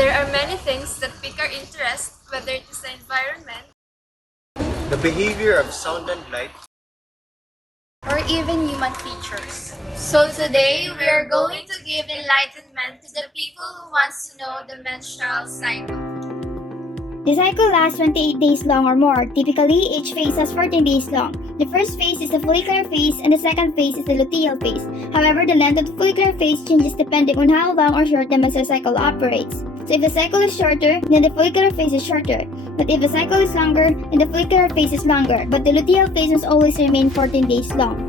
There are many things that pique our interest, whether it is the environment, the behavior of sound and light, or even human features. So today, we are going to give enlightenment to the people who want to know the menstrual cycle. The cycle lasts 28 days long or more. Typically, each phase has 14 days long. The first phase is the follicular phase and the second phase is the luteal phase. However, the length of the follicular phase changes depending on how long or short the menstrual cycle operates. So if the cycle is shorter, then the follicular phase is shorter. But if the cycle is longer, then the follicular phase is longer. But the luteal phase must always remain 14 days long.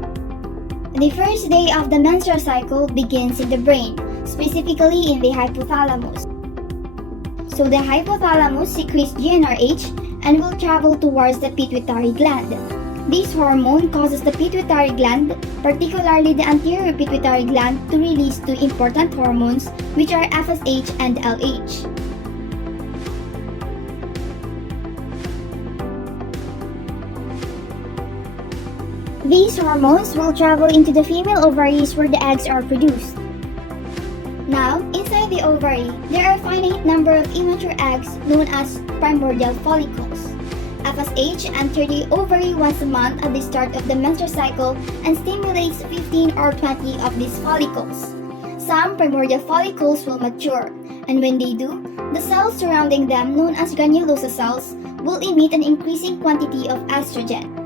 The first day of the menstrual cycle begins in the brain, specifically in the hypothalamus. So the hypothalamus secretes GnRH and will travel towards the pituitary gland. This hormone causes the pituitary gland, particularly the anterior pituitary gland, to release two important hormones, which are FSH and LH. These hormones will travel into the female ovaries where the eggs are produced. Now, inside the ovary, there are a finite number of immature eggs known as primordial follicles. FSH enters the ovary once a month at the start of the menstrual cycle and stimulates 15 or 20 of these follicles. Some primordial follicles will mature, and when they do, the cells surrounding them, known as granulosa cells, will emit an increasing quantity of estrogen.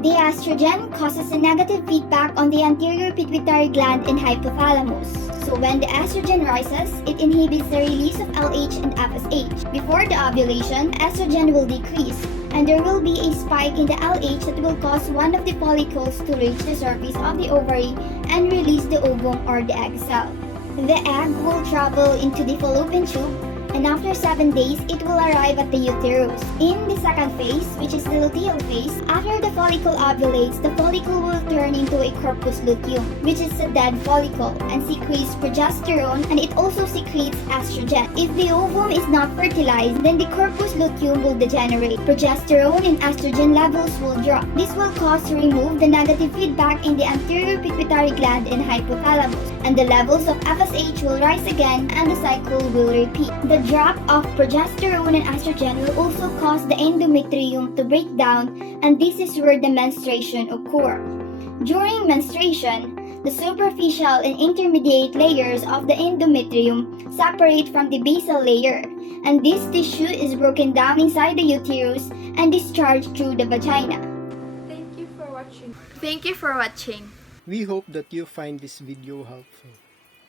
The estrogen causes a negative feedback on the anterior pituitary gland and hypothalamus. So when the estrogen rises, it inhibits the release of LH and FSH. Before the ovulation, estrogen will decrease, and there will be a spike in the LH that will cause one of the follicles to reach the surface of the ovary and release the ovum or the egg cell. The egg will travel into the fallopian tube, and after 7 days, it will arrive at the uterus. In the second phase, which is the luteal phase, after the follicle ovulates, the follicle will turn into a corpus luteum, which is a dead follicle, and secretes progesterone, and it also secretes estrogen. If the ovum is not fertilized, then the corpus luteum will degenerate. Progesterone and estrogen levels will drop. This will cause to remove the negative feedback in the anterior pituitary gland and hypothalamus, and the levels of FSH will rise again, and the cycle will repeat. The drop of progesterone and estrogen will also cause the endometrium to break down, and this is where the menstruation occurs. During menstruation, the superficial and intermediate layers of the endometrium separate from the basal layer, and this tissue is broken down inside the uterus and discharged through the vagina. Thank you for watching. Thank you for watching. we hope that you find this video helpful.